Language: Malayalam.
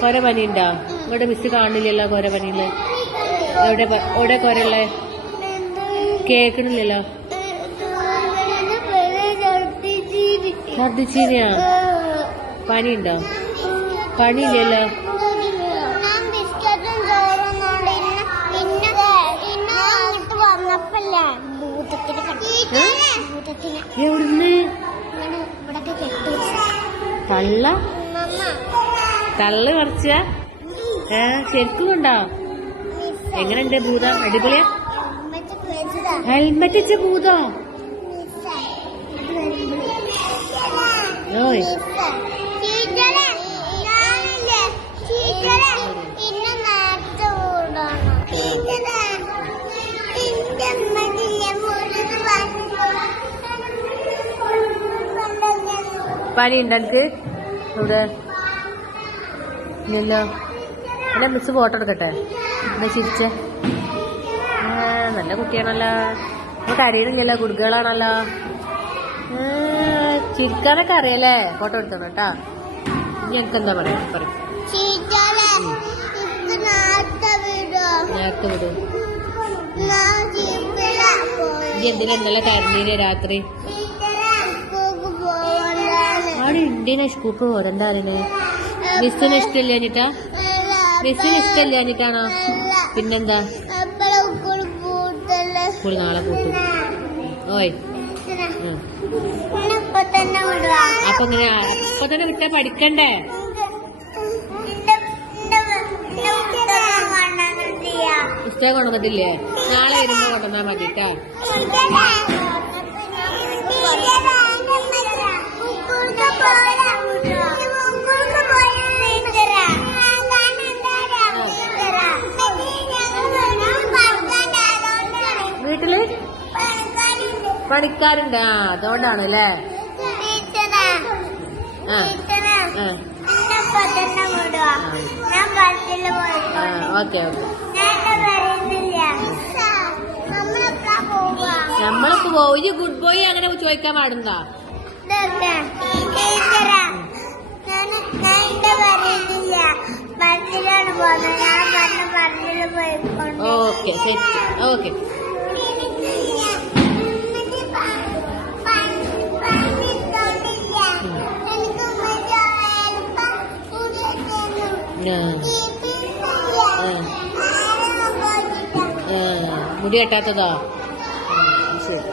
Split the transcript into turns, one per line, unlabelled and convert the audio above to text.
കൊര പനി ഉണ്ടോ ഇവിടെ മിസ് കാണില്ലല്ലോ കൊര പനിയിൽ എവിടെ എവിടെ കൊരല്ലേ കേക്കണില്ലല്ലോ ഛർദിച്ചീനിയാ പനി ഉണ്ടോ പനിയില്ലല്ലോ എവിടുന്ന്? തള്ള തള്ള് കുറച്ച ഏ ശരിക്കും ഉണ്ടോ എങ്ങനെയുണ്ട് ഭൂതം? അടിപൊളിയാ? ഹെൽമെറ്റ് വെച്ച ഭൂതോ? ഓയ്.
ഞാനില്ലേ. ടീച്ചറെ
ഇല്ലല്ലോ. അല്ല മിസ് ഫോട്ടോ എടുക്കട്ടെ? എന്നാ ചിരിച്ചേ. നല്ല കുട്ടിയാണല്ലോ. നമുക്ക് കരയണില്ലല്ലോ കുടുക്കുകളാണല്ലോ ചിരിക്കാനൊക്കെ അറിയാലേ ഫോട്ടോ എടുത്തോണം കേട്ടാ. ഞങ്ങൾക്ക് എന്താ പറയാ? പറയും.
നേരത്തെ വിടും.
എന്തിനാ ഇന്നലെ രാത്രി? അവിടെ ഇന്ത്യനെ സ്കൂൾക്ക് പോരണ്ട മിസ്സിന് ഇഷ്ടമില്ല എന്നിട്ടാ മിസ്സിന് ഇഷ്ടമില്ല എന്നിട്ടാണോ പിന്നെന്താ?
സ്കൂൾ
നാളെ കൂട്ടും. ഓയ്. അപ്പൊ ഇങ്ങനെ അപ്പൊ തന്നെ വിട്ടാ പഠിക്കണ്ടേ? ഇഷ്ടം കൊണ്ടുവന്നില്ലേ നാളെ വരുമ്പോ കൊണ്ടുവന്നാ മതി കേട്ടാ പണിക്കാരുണ്ട്. ആ അതുകൊണ്ടാണ് അല്ലേ ഓക്കെ ഓക്കെ. നമ്മളിപ്പോ പോയി ഗുഡ് ബോയ് അങ്ങനെ ചോദിക്കാൻ പാടുണ്ടോ? ഓക്കെ ശരി ഞാൻ മുടി കെട്ടാത്തതോ? ശരി.